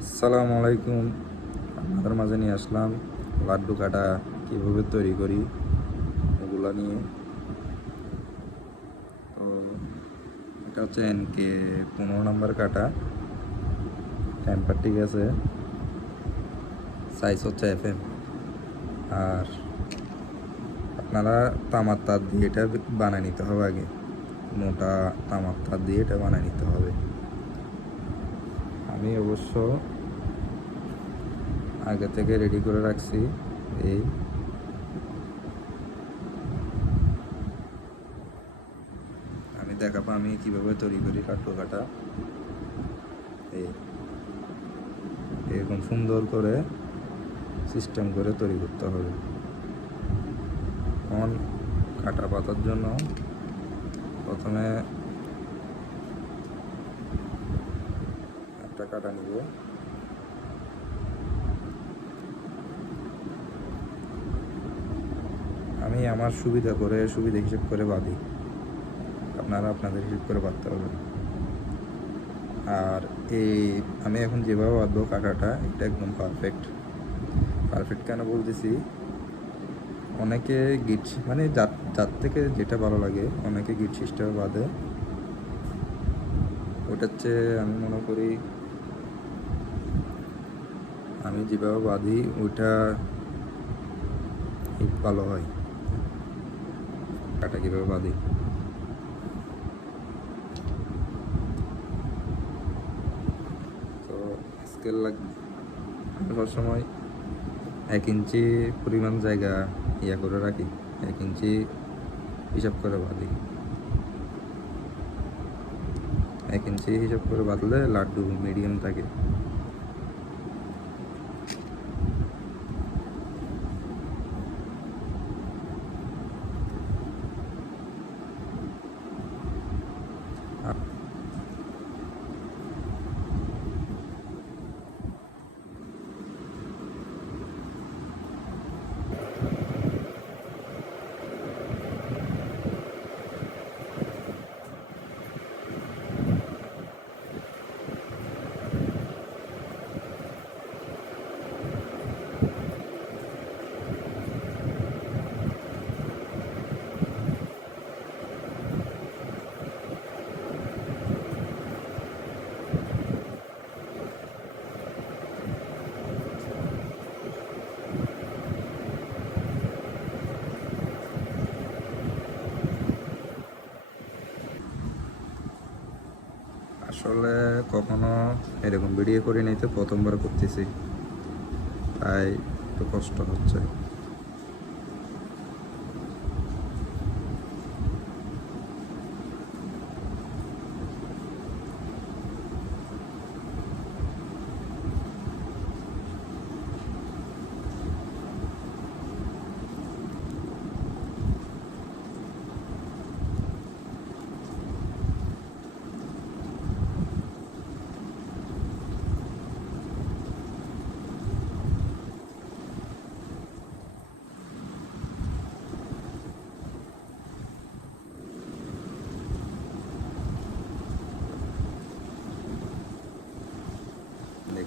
আসসালামু আলাইকুম। আপনাদের মাঝে নিয়ে আসলাম লাড্ডু কাটা কীভাবে তৈরি করি ওগুলা নিয়ে। তো এটা হচ্ছে এনকে পনেরো নম্বর কাটা। টেম্পার ঠিক আছে। সাইজ হচ্ছে এফ এম আর আপনারা তামার তার দিয়ে এটা বানিয়ে নিতে হবে আগে। মোটা তামার তার দিয়ে এটা বানিয়ে নিতে হবে। আমি অবশ্য আগে থেকে রেডি করে রাখছি এই আমি দেখাবো আমি কীভাবে তৈরি করি কাঠো কাটা। এই, এরকম সুন্দর করে সিস্টেম করে তৈরি করতে হবে। এখন কাটা পাতার জন্য প্রথমে একটা কাটা নিব। আমি আমার সুবিধা করে, সুবিধা হিসেব করে বাঁধি আপনারা আপনাদের হিসেব করে বাঁধতে হবে আর এই, আমি এখন যেভাবে বাঁধবো কাটাটা, এটা একদম পারফেক্ট পারফেক্ট কেন বলতেছি? অনেকে গিট মানে যার যার থেকে যেটা ভালো লাগে, অনেকে গিট সিস্টেমে বাঁধে ওটা হচ্ছে আমি মনে করি আমি যেভাবে বাঁধি, ওইটা ভালো হয়। কাটা কীভাবে বাঁধি? তো স্কেল লাগবে সবসময় এক ইঞ্চি পরিমাণ জায়গা ইয়া করে রাখি, এক ইঞ্চি হিসাব করে বাঁধি। এক ইঞ্চি হিসাব করে বাঁধলে লাড্ডু মিডিয়াম থাকে। Uh -huh. আসলে কখনো এরকম ভিডিও করে নিতে প্রথমবার করতেছি। তাই একটু কষ্ট হচ্ছে।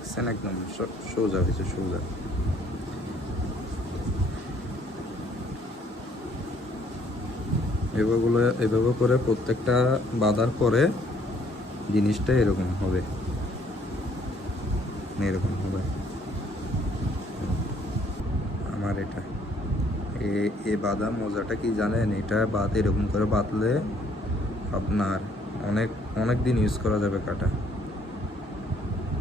দেখছেন একদম সোজা হয়েছে, সোজা। এভাবেগুলো এভাবে করে প্রত্যেকটা বাঁধার পরে জিনিসটা এরকম হবে। এরকম হবে। আমার এটা। এ বাঁধা মজাটা কি জানেন? এটা বাদ, এরকম করে বাঁধলে আপনার অনেক অনেক দিন ইউজ করা যাবে কাটা।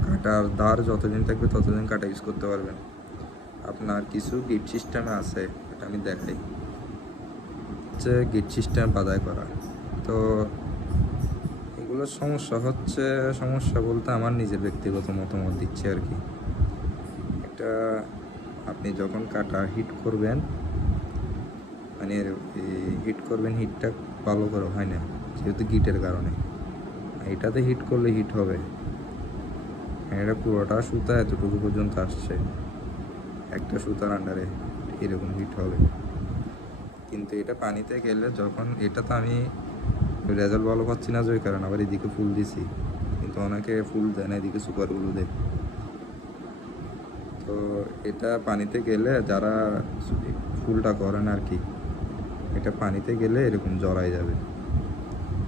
কাটার দার যতদিন থাকবে ততদিন কাটা ইউজ করতে পারবেন। আপনার কিছু গিট সিস্টেমে আছে, এটা আমি দেখাই। হচ্ছে গিট সিস্টেম বাদাই করা। তো এগুলোর সমস্যা হচ্ছে, সমস্যা বলতে আমার নিজের ব্যক্তিগত মতামত দিচ্ছে আর কি। একটা আপনি যখন কাটা হিট করবেন মানে হিট করবেন হিটটা ভালো করে হয় না, যেহেতু গিটের কারণে। এটাতে হিট করলে হিট হবে। এটা পুরোটা সুতা এতটুকু পর্যন্ত আসছে। একটা সুতার আন্ডারে এরকম হিট হবে। কিন্তু এটা পানিতে গেলে যখন, এটা তো আমি রেজাল্ট ভালো পাচ্ছি না যে কারণে আবার এদিকে ফুল দিছি। কিন্তু অনেকে ফুল দেয় না, এদিকে সুপারগুলো দেয়। তো এটা পানিতে গেলে যারা ফুলটা করেন আর কি, এটা পানিতে গেলে এরকম জড়াই যাবে।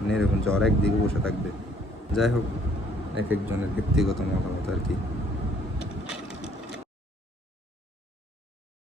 মানে এরকম জ্বর একদিকে বসে থাকবে। যাই হোক এক একজনের ব্যক্তিগত মতামত আর কি।